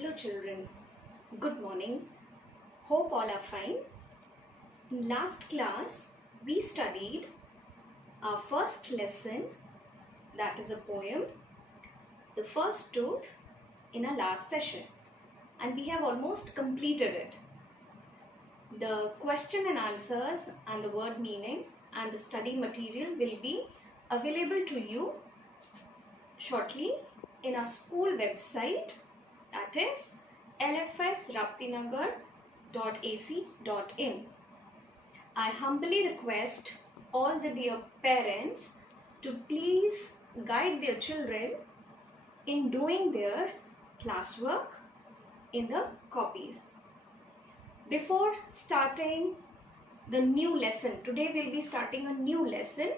Hello children, good morning. Hope all are fine. In last class, we studied our first lesson, that is a poem, The First Tooth, in our last session, and we have almost completed it. The question and answers and the word meaning and the study material will be available to you shortly in our school website, that is lfsraptinagar.ac.in. I humbly request all the dear parents to please guide their children in doing their classwork in the copies. Before starting the new lesson, today we'll be starting a new lesson,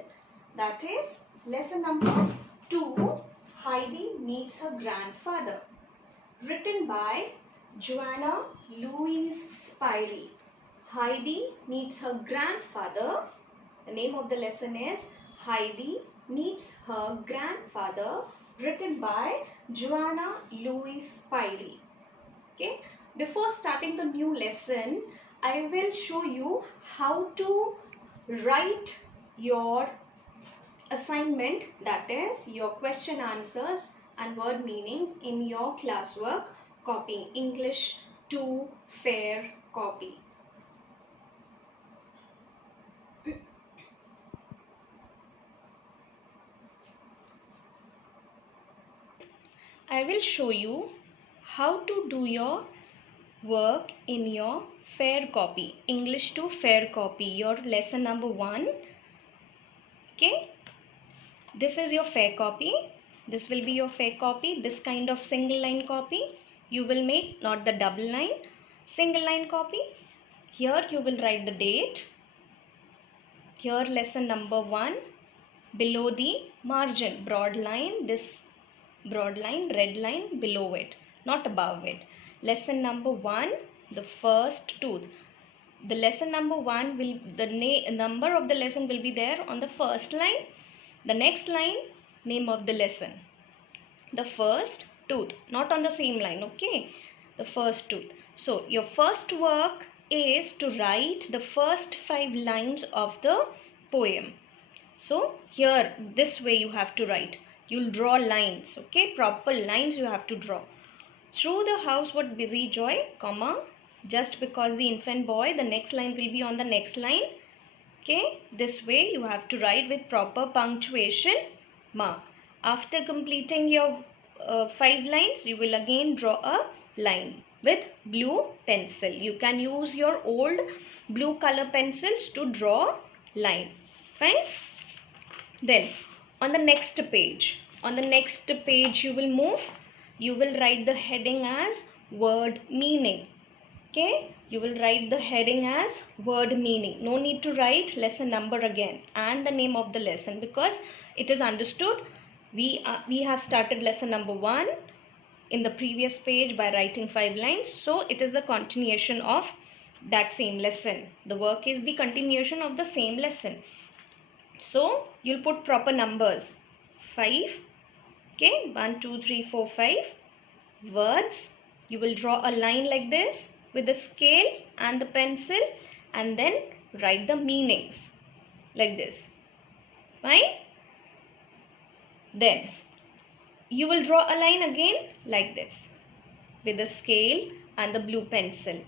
that is lesson number 2, Heidi Meets Her Grandfather, written by Joanna Louise Spirey. Heidi Meets Her Grandfather. The name of the lesson is Heidi Meets Her Grandfather, written by Joanna Louise Spirey. Okay. Before starting the new lesson, I will show you how to write your assignment, that is your question answers and word meanings in your classwork copy, English 2 fair copy. I will show you how to do your work in your fair copy, English 2 fair copy, your lesson number 1. Okay, this is your fair copy. This will be your fair copy. This kind of single line copy you will make, not the double line, single line copy. Here you will write the date. Here lesson number 1, below the margin, broad line, this broad line, red line below it, not above it. Lesson number 1, the first tooth. The lesson number 1 will, the number of the lesson will be there on the first line. The next line, name of the lesson. The first tooth, not on the same line, okay? The first tooth. So your first work is to write the first 5 lines of the poem. So here, this way you have to write. You'll draw lines, okay? Proper lines you have to draw. Through the house what busy joy, comma, just because the infant boy, the next line will be on the next line. Okay, this way you have to write with proper punctuation mark. After completing your 5 lines, you will again draw a line with blue pencil. You can use your old blue color pencils to draw line. Fine. Then on the next page, you will move. You will write the heading as word meaning. Okay, you will write the heading as word meaning. No need to write lesson number again and the name of the lesson, because it is understood. We have started lesson number 1 in the previous page by writing 5 lines. So it is the continuation of that same lesson. The work is the continuation of the same lesson. So you'll put proper numbers. 5. Okay, 1, 2, 3, 4, 5 words. You will draw a line like this with the scale and the pencil, and then write the meanings like this. Fine. Then you will draw a line again like this with the scale and the blue pencil.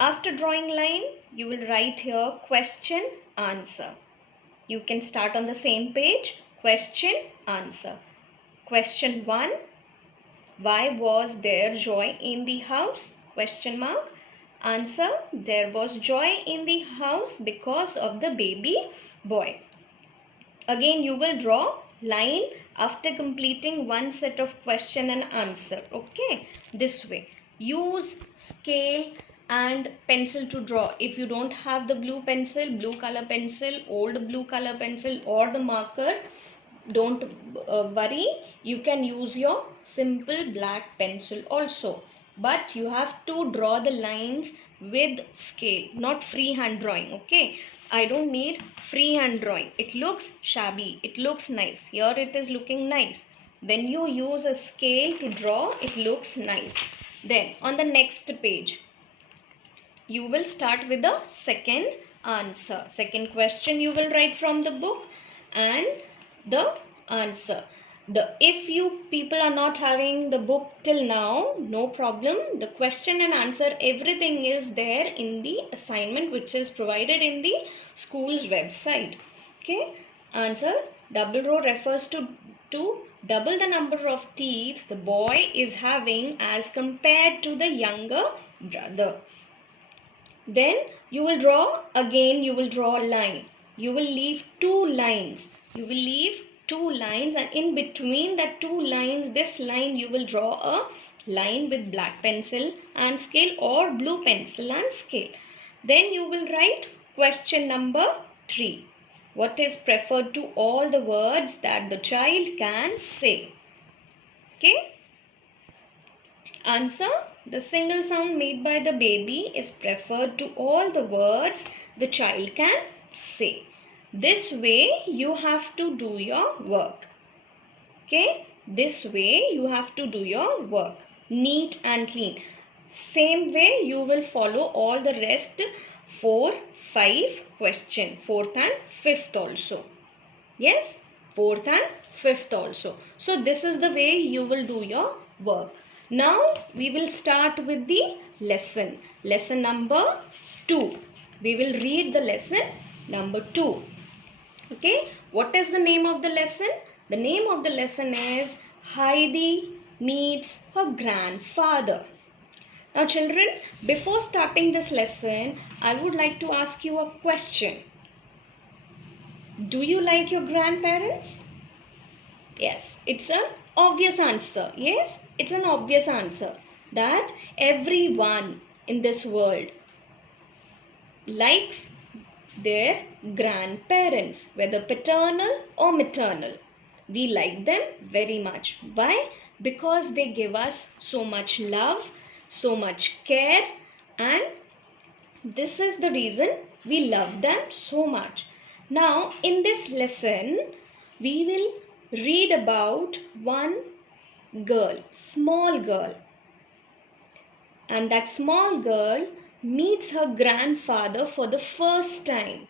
After drawing line, you will write here question answer. You can start on the same page. Question answer. Question 1, why was there joy in the house? Question mark. Answer, there was joy in the house because of the baby boy. Again you will draw line after completing one set of question and answer. Okay, this way. Use scale and pencil to draw. If you don't have the blue pencil, blue color pencil, old blue color pencil or the marker, don't worry, you can use your simple black pencil also, but you have to draw the lines with scale, not freehand drawing. Okay, I don't need freehand drawing. It looks shabby, it looks nice. Here it is looking nice. When you use a scale to draw, it looks nice. Then on the next page, you will start with the second answer. Second question you will write from the book and the answer. If you people are not having the book till now, no problem. The question and answer, everything is there in the assignment which is provided in the school's website. Okay. Answer. Double row refers to double the number of teeth the boy is having as compared to the younger brother. Then you will draw again, you will draw a line. You will leave two lines. You will leave two lines, and in between that two lines, this line you will draw a line with black pencil and scale or blue pencil and scale. Then you will write question number 3. What is preferred to all the words that the child can say? Okay. Answer. The single sound made by the baby is preferred to all the words the child can say. This way you have to do your work. Okay. This way you have to do your work. Neat and clean. Same way you will follow all the rest 4, 5 question. 4th and 5th also. Yes. 4th and 5th also. So this is the way you will do your work. Now we will start with the lesson. Lesson number 2. We will read the lesson number 2. Okay. What is the name of the lesson? The name of the lesson is Heidi Meets Her Grandfather. Now children, before starting this lesson, I would like to ask you a question. Do you like your grandparents? Yes, it's an obvious answer. Yes, it's an obvious answer that everyone in this world likes their grandparents, whether paternal or maternal. We like them very much. Why? Because they give us so much love, so much care, and this is the reason we love them so much. Now, in this lesson, we will read about one girl, small girl. And that small girl meets her grandfather for the first time.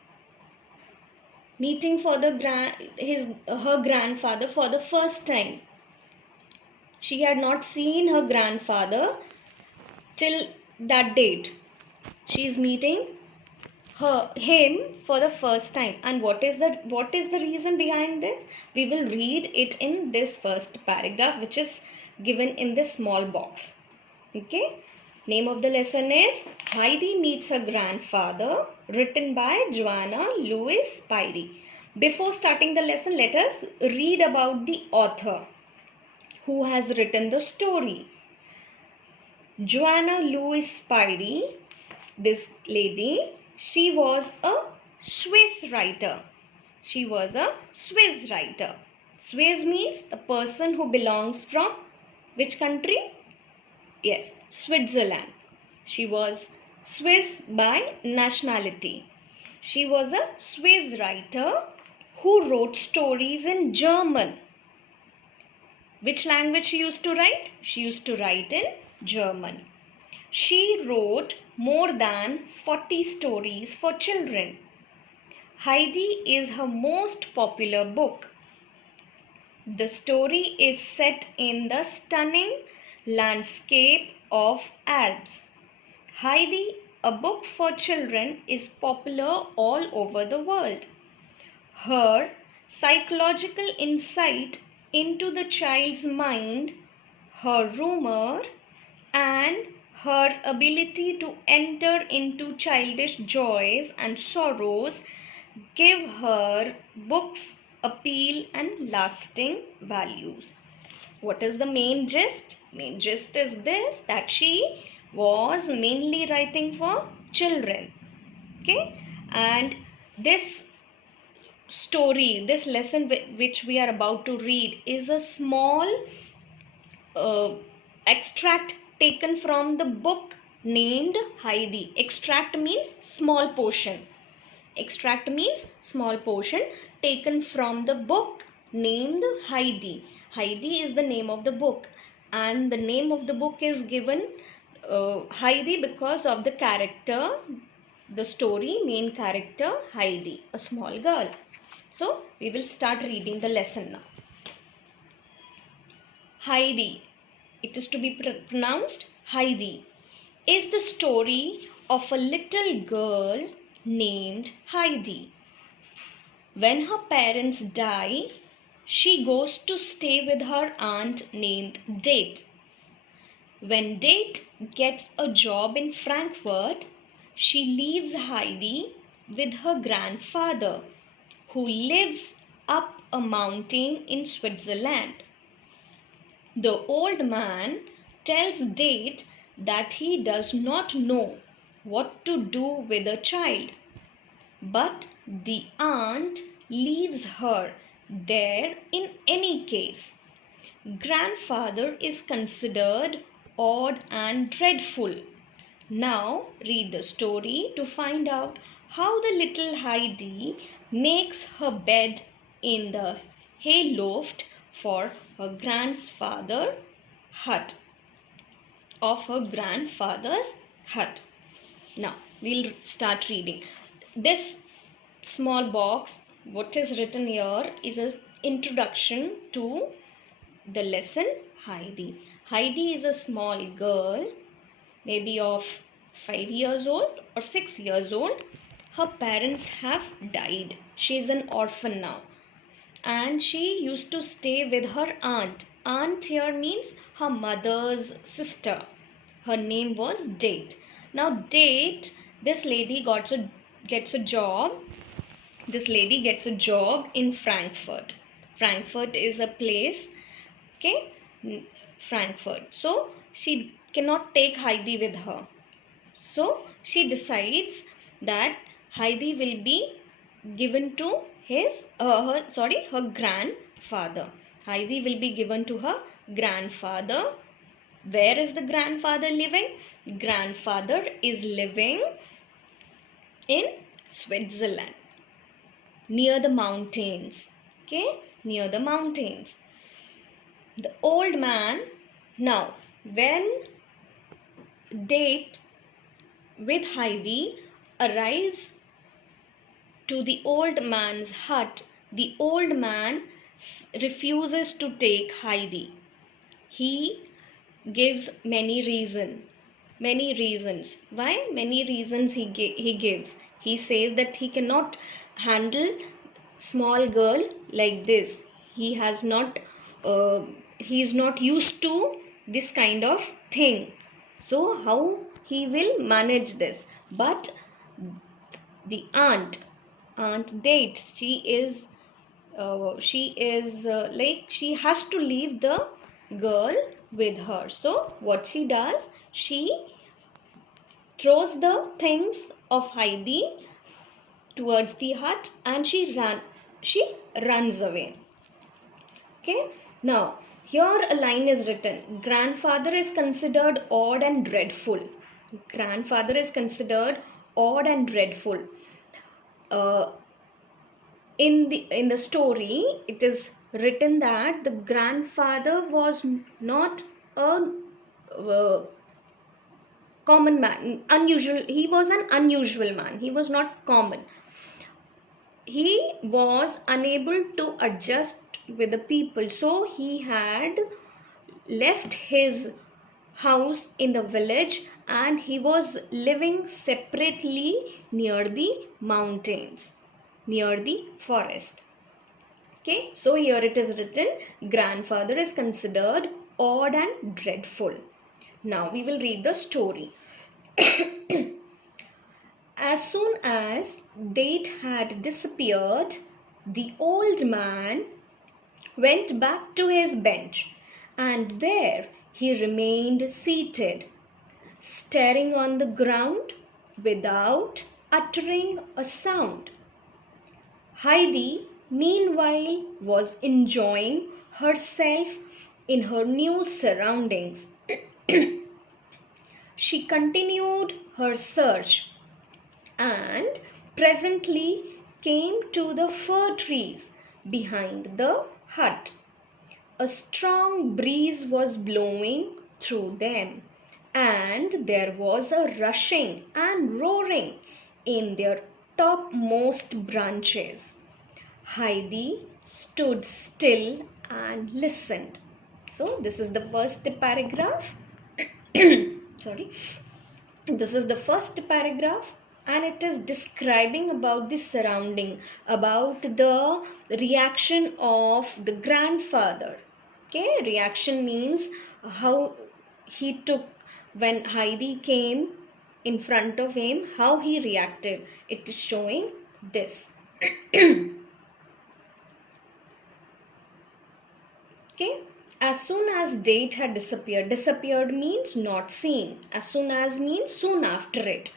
Meeting for her grandfather for the first time. She had not seen her grandfather till that date. She is meeting him for the first time. And what is the reason behind this? We will read it in this first paragraph, which is given in this small box. Okay. Name of the lesson is Heidi Meets Her Grandfather, written by Joanna Louis Pyrie. Before starting the lesson, let us read about the author who has written the story. Joanna Louis Pyrie, this lady, she was a Swiss writer. She was a Swiss writer. Swiss means a person who belongs from which country? Yes, Switzerland. She was Swiss by nationality. She was a Swiss writer who wrote stories in German. Which language she used to write? She used to write in German. She wrote more than 40 stories for children. Heidi is her most popular book. The story is set in the stunning landscape of Alps. Heidi, a book for children, is popular all over the world. Her psychological insight into the child's mind, her humor, and her ability to enter into childish joys and sorrows give her books appeal and lasting values. What is the main gist? Main gist is this, that she was mainly writing for children. Okay, and this story, this lesson which we are about to read is a small extract taken from the book named Heidi. Extract means small portion. Extract means small portion taken from the book named Heidi. Heidi is the name of the book, and the name of the book is given Heidi because of the character, the story main character Heidi, a small girl. So we will start reading the lesson now. Heidi, it is to be pronounced Heidi, is the story of a little girl named Heidi. When her parents die, she goes to stay with her aunt named Date. When Date gets a job in Frankfurt, she leaves Heidi with her grandfather, who lives up a mountain in Switzerland. The old man tells Date that he does not know what to do with a child, but the aunt leaves her there in any case. Grandfather is considered odd and dreadful. Now read the story to find out how the little Heidi makes her bed in the hayloft for her grandfather's hut. Now we'll start reading. This small box, what is written here is an introduction to the lesson Heidi. Heidi is a small girl, maybe of 5 years old or 6 years old. Her parents have died. She is an orphan now. And she used to stay with her aunt. Aunt here means her mother's sister. Her name was Date. Now Date, this lady gets a job. This lady gets a job in Frankfurt. Frankfurt is a place, okay? Frankfurt. So she cannot take Heidi with her. So she decides that Heidi will be given to her grandfather. Heidi will be given to her grandfather. Where is the grandfather living? Grandfather is living in Switzerland, near the mountains. Okay, near the mountains. The old man, now when Date with Heidi arrives to the old man's hut, the old man refuses to take Heidi. He gives many reasons. Why? Many reasons he gives. He says that he cannot handle small girl like this. He is not used to this kind of thing. So how he will manage this? But the aunt Date, she has to leave the girl with her. So what she does, she throws the things of Heidi towards the hut and she runs away. Okay, now here a line is written, grandfather is considered odd and dreadful. Grandfather is considered odd and dreadful. In the story, it is written that the grandfather was not a common man, unusual. He was an unusual man. He was not common. He was unable to adjust with the people, so he had left his house in the village and he was living separately near the mountains, near the forest. Okay, so here it is written, grandfather is considered odd and dreadful. Now we will read the story. As soon as Date had disappeared, the old man went back to his bench, and there he remained seated, staring on the ground without uttering a sound. Heidi, meanwhile, was enjoying herself in her new surroundings. She continued her search and presently came to the fir trees behind the hut. a strong breeze was blowing through them, and there was a rushing and roaring in their topmost branches. Heidi stood still and listened. So, this is the first paragraph. Sorry. This is the first paragraph, and it is describing about the surrounding, about the reaction of the grandfather. Okay, reaction means how he took when Heidi came in front of him, how he reacted. It is showing this. Okay, as soon as date had disappeared means not seen. As soon as means soon after it.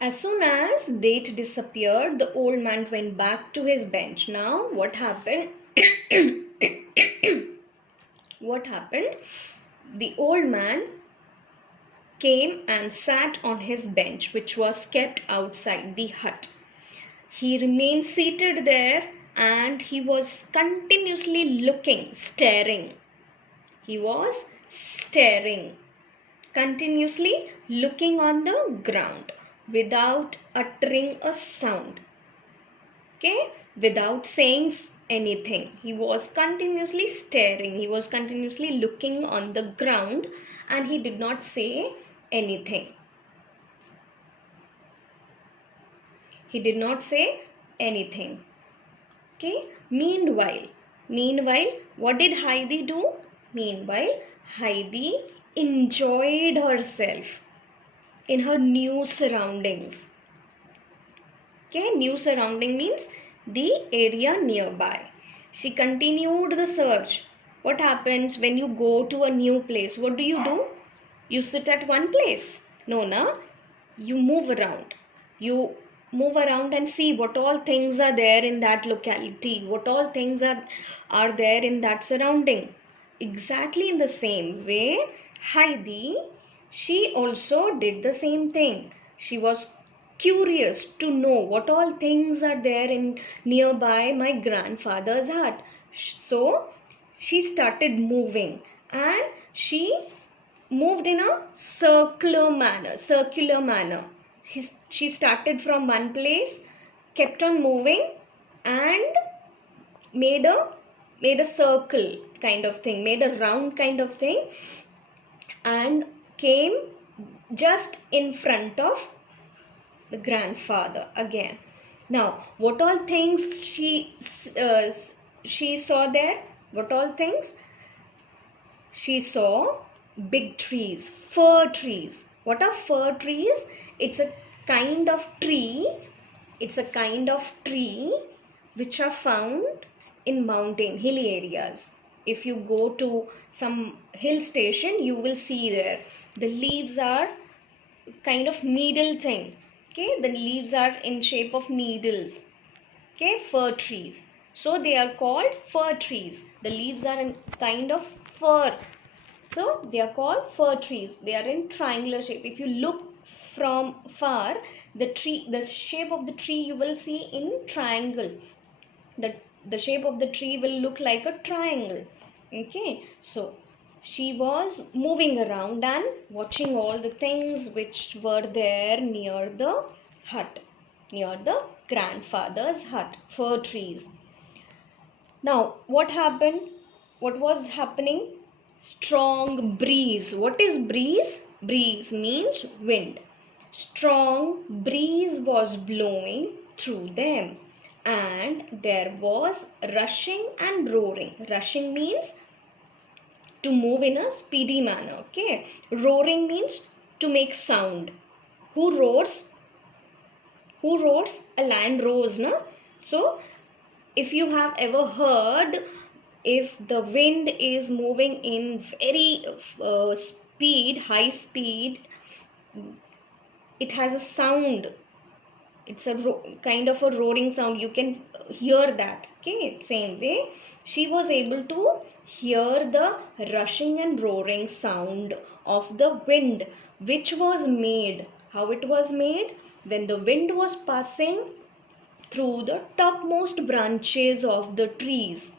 As soon as date disappeared, the old man went back to his bench. Now what happened? What happened? The old man came and sat on his bench, which was kept outside the hut. He remained seated there, and he was continuously staring. He was staring, continuously looking on the ground without uttering a sound. Okay, without saying anything. He was continuously staring. He was continuously looking on the ground, and he did not say anything. He did not say anything. Okay. Meanwhile, what did Heidi do? Meanwhile, Heidi enjoyed herself in her new surroundings. Okay, new surrounding means the area nearby. She continued the search. What happens when you go to a new place? What do? You sit at one place? No, na? You move around. You move around and see what all things are there in that locality, what all things are there in that surrounding. Exactly in the same way, Heidi, she also did the same thing. She was curious to know what all things are there in nearby my grandfather's hut. So she started moving, and she moved in a circular manner. She started from one place, kept on moving, and made a circle kind of thing, made a round kind of thing, and came just in front of the grandfather again. Now, what all things she saw there? What all things? She saw big trees, fir trees. What are fir trees? It's a kind of tree. It's a kind of tree which are found in hilly areas. If you go to some hill station, you will see there. The leaves are kind of needle thing. Okay, the leaves are in shape of needles. Okay, fir trees. So they are called fir trees. The leaves are in kind of fir. So they are called fir trees. They are in triangular shape. If you look from far, the shape of the tree you will see in triangle. The shape of the tree will look like a triangle. Okay, so she was moving around and watching all the things which were there near the hut, near the grandfather's hut, fir trees. Now, what happened? What was happening? Strong breeze. What is breeze? Breeze means wind. Strong breeze was blowing through them, and there was rushing and roaring. Rushing means to move in a speedy manner. Okay. Roaring means to make sound. Who roars? Who roars? A lion roars, no? So, if you have ever heard, if the wind is moving in very high speed, it has a sound. It's a kind of a roaring sound. You can hear that. Okay, same way, she was able to hear the rushing and roaring sound of the wind, which was made. How it was made? When the wind was passing through the topmost branches of the trees.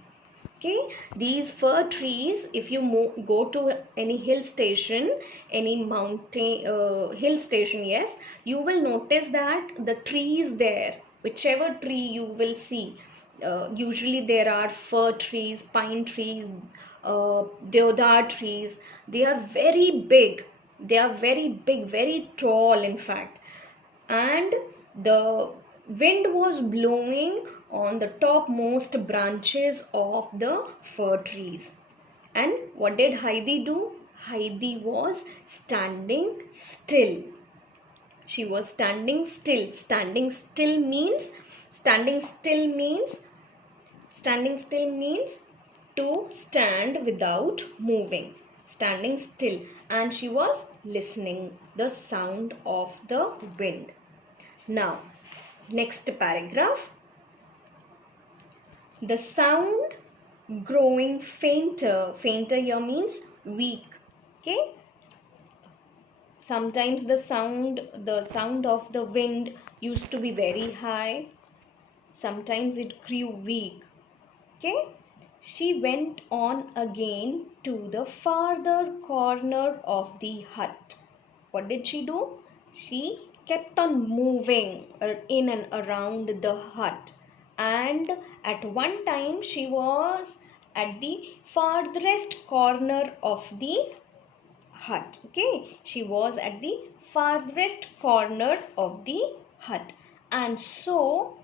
Okay, these fir trees, if you go to any hill station, any mountain hill station, yes, you will notice that the trees there, whichever tree you will see, usually there are fir trees, pine trees, deodar trees. They are very big. They are very big, very tall, in fact. And the wind was blowing on the topmost branches of the fir trees. And what did Heidi do? Heidi was standing still. She was standing still. Standing still means to stand without moving. Standing still. And she was listening the sound of the wind. Now, next paragraph. The sound growing fainter. Fainter here means weak. Okay. Sometimes the sound of the wind used to be very high. Sometimes it grew weak. Okay. She went on again to the farther corner of the hut. What did she do? She kept on moving in and around the hut. And at one time she was at the farthest corner of the hut. Okay, she was at the farthest corner of the hut, and so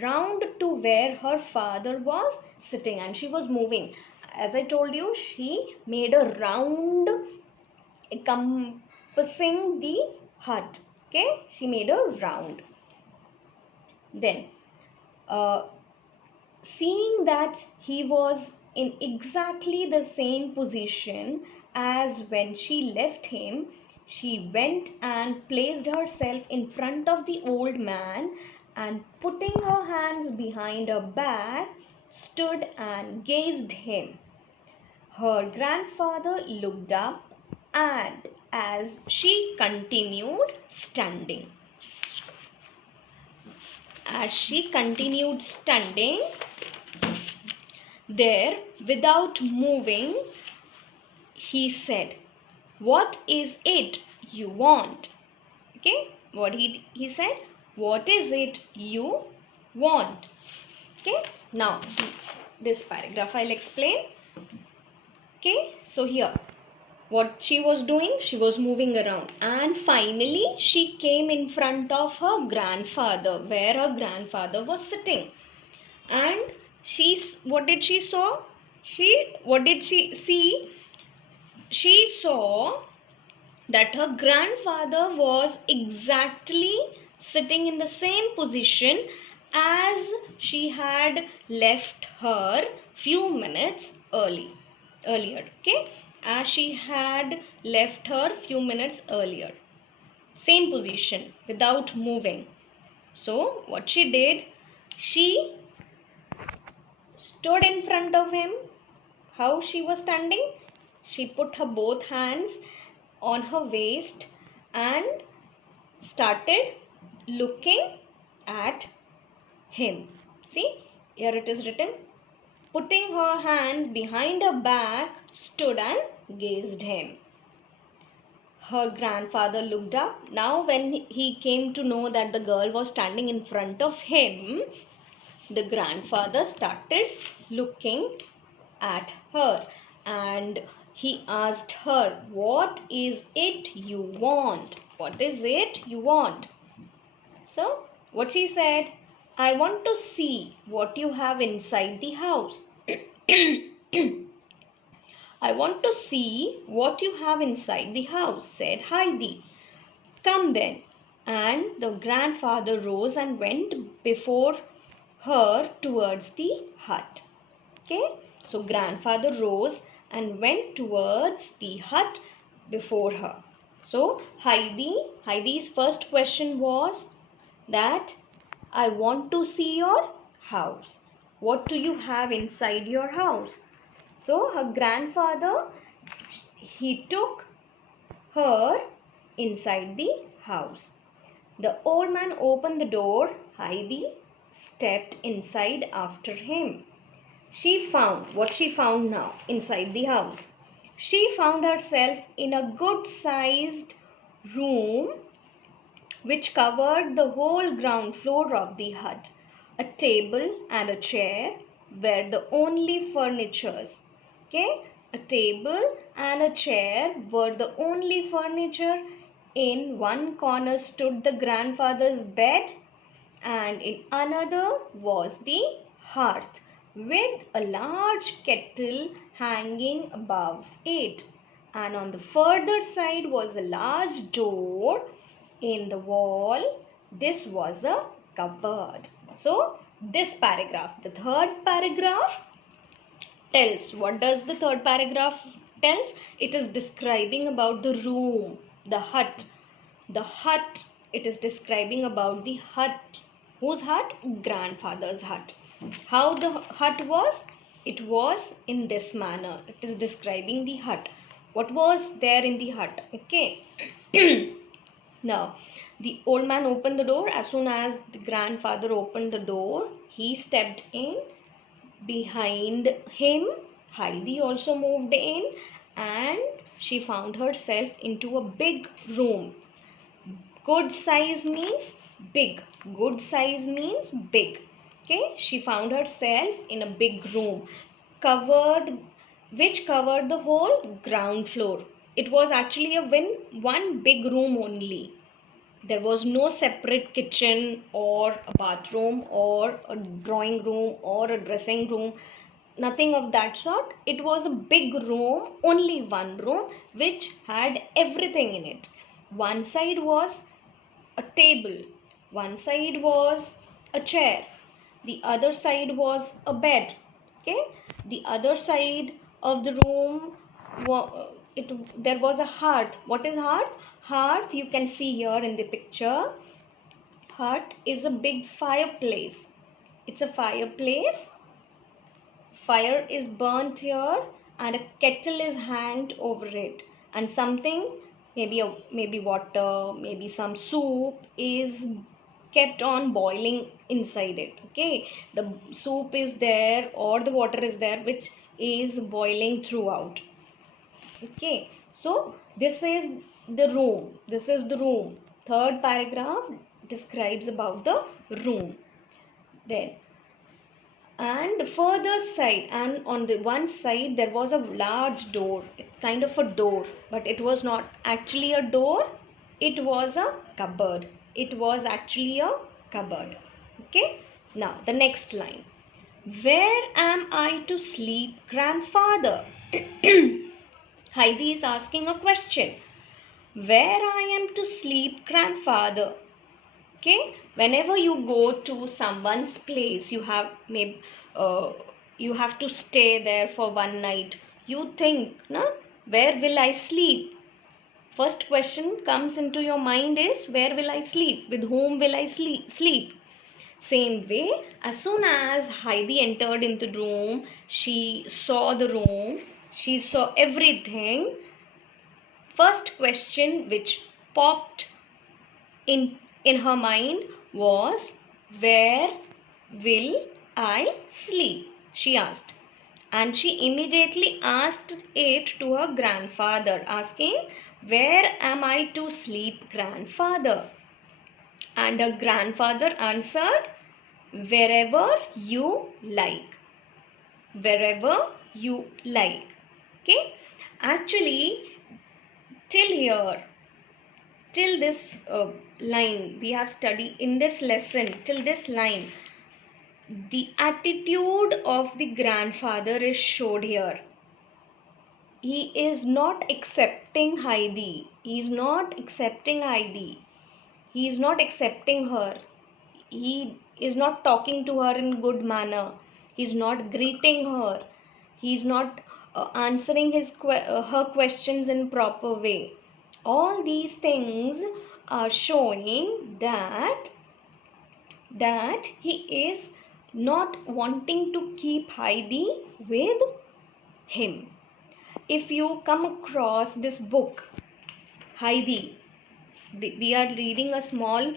round to where her father was sitting, and she was moving. As I told you, she made a round encompassing the hut. Okay, she made a round. Then uh, seeing that he was in exactly the same position as when she left him, she went and placed herself in front of the old man, and putting her hands behind her back, stood and gazed him. Her grandfather looked up, and as she continued standing, there, without moving, he said, "What is it you want?" Okay, what he said, "What is it you want?" Okay, now this paragraph I'll explain. Okay, so here, what she was doing, she was moving around, and finally she came in front of her grandfather, where her grandfather was sitting. And what did she saw? What did she see? She saw that her grandfather was exactly sitting in the same position as she had left her few minutes earlier. Okay, as she had left her few minutes earlier, same position without moving. So what she did, she stood in front of him. How she was standing? She put her both hands on her waist and started looking at him. See, here it is written. Putting her hands behind her back, stood and gazed him. Her grandfather looked up. Now when he came to know that the girl was standing in front of him, the grandfather started looking at her, and he asked her, "What is it you want? What is it you want?" So what she said, "I want to see what you have inside the house." "I want to see what you have inside the house," said Heidi. "Come then." And the grandfather rose and went before her towards the hut. Okay, so grandfather rose and went towards the hut before her. So Heidi's first question was that, "I want to see your house. What do you have inside your house?" So her grandfather, he took her inside the house. The old man opened the door. Heidi stepped inside after him. What she found now inside the house. She found herself in a good sized room which covered the whole ground floor of the hut. A table and a chair were the only furnitures. Okay, a table and a chair were the only furniture. In one corner stood the grandfather's bed, and in another was the hearth with a large kettle hanging above it. And on the further side was a large door in the wall. This was a cupboard. So this paragraph, the third paragraph, tells. What does the third paragraph tells? It is describing about the room, the hut. The hut, it is describing about the hut. Whose hut? Grandfather's hut. How the hut was? It was in this manner. It is describing the hut. What was there in the hut? Okay. Now, the old man opened the door. As soon as the grandfather opened the door, he stepped in. Behind him, Heidi also moved in, and she found herself into a big room. Good size means big. Good size means big. Okay, she found herself in a big room which covered the whole ground floor. It was actually one big room only. There was no separate kitchen or a bathroom or a drawing room or a dressing room. Nothing of that sort. It was a big room, only one room, which had everything in it. One side was a table, one side was a chair, the other side was a bed. Okay, the other side of the room, there was a hearth. What is hearth? Hearth, you can see here in the picture. Hearth is a big fireplace. It's a fireplace. Fire is burnt here, and a kettle is hanged over it, and something, maybe water, maybe some soup is kept on boiling inside it. Okay, the soup is there or the water is there which is boiling throughout. Okay, so this is the room. Third paragraph describes about the room. Then, and the further side, and on the one side there was a large door, kind of a door, but it was not actually a door. It was a cupboard. It was actually a cupboard. Okay, now the next line. Where am I to sleep, grandfather? Heidi is asking a question. Where I am to sleep, grandfather? Okay, whenever you go to someone's place, you have to stay there for one night. You think, na, where will I sleep? First question comes into your mind is, where will I sleep? With whom will I sleep? Same way, as soon as Heidi entered into the room, she saw the room, she saw everything. First question which popped in her mind was, where will I sleep? She asked. And she immediately asked it to her grandfather, asking, where am I to sleep, grandfather? And her grandfather answered, wherever you like. Wherever you like. Okay? Actually, till this line we have studied in this lesson, till this line, the attitude of the grandfather is showed here. He is not accepting Heidi. He is not accepting Heidi. He is not accepting her. He is not talking to her in good manner. He is not greeting her. He is not answering her questions in proper way. All these things are showing that he is not wanting to keep Heidi with him. If you come across this book, Heidi, we are reading a small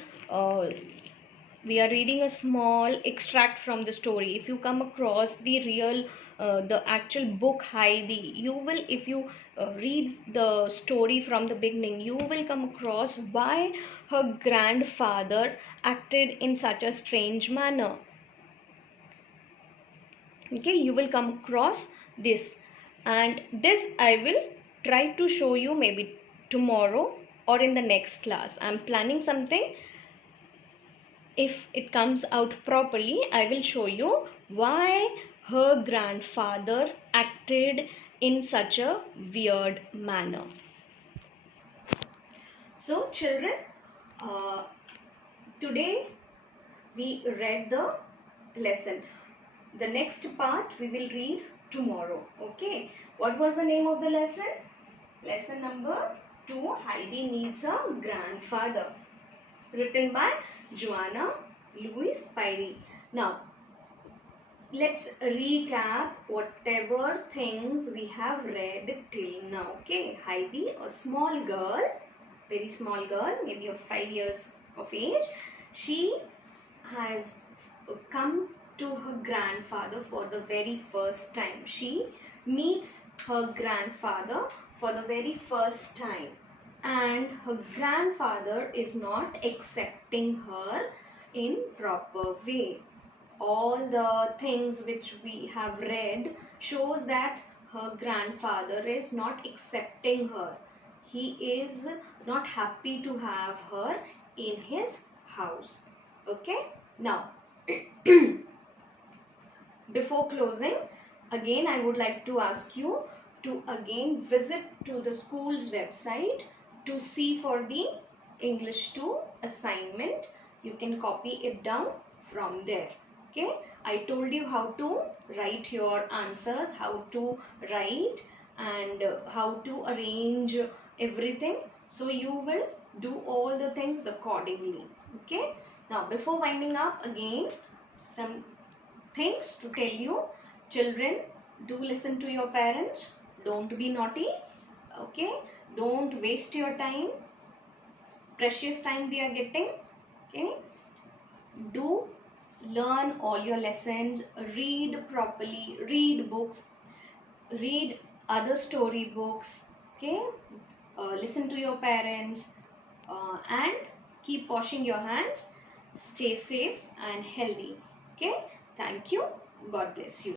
we are reading a small extract from the story. If you come across the real the actual book Heidi, you will, if you read the story from the beginning, you will come across why her grandfather acted in such a strange manner. Okay, you will come across this, and this I will try to show you maybe tomorrow or in the next class. I'm planning something. If it comes out properly, I will show you why her grandfather acted in such a weird manner. So children, uh, today we read the lesson. The next part we will read tomorrow. Okay, what was the name of the lesson? Lesson number 2, Heidi Needs a Grandfather, written by Joanna Louis Pirie. Now let's recap whatever things we have read till now. Okay, Heidi, a small girl, very small girl, maybe of 5 years of age, she has come to her grandfather for the very first time. She meets her grandfather for the very first time, and her grandfather is not accepting her in proper way. All the things which we have read shows that her grandfather is not accepting her. He is not happy to have her in his house. Okay, now before closing, again I would like to ask you to again visit to the school's website to see for the English 2 assignment. You can copy it down from there. Okay, I told you how to write your answers, how to write, and how to arrange everything. So you will do all the things accordingly. Okay, now before winding up, again some things to tell you. Children, do listen to your parents. Don't be naughty. Okay, don't waste your time. Precious time we are getting. Okay, do learn all your lessons, read properly, read books, read other story books. Okay, listen to your parents, and keep washing your hands. Stay safe and healthy. Okay, thank you. God bless you.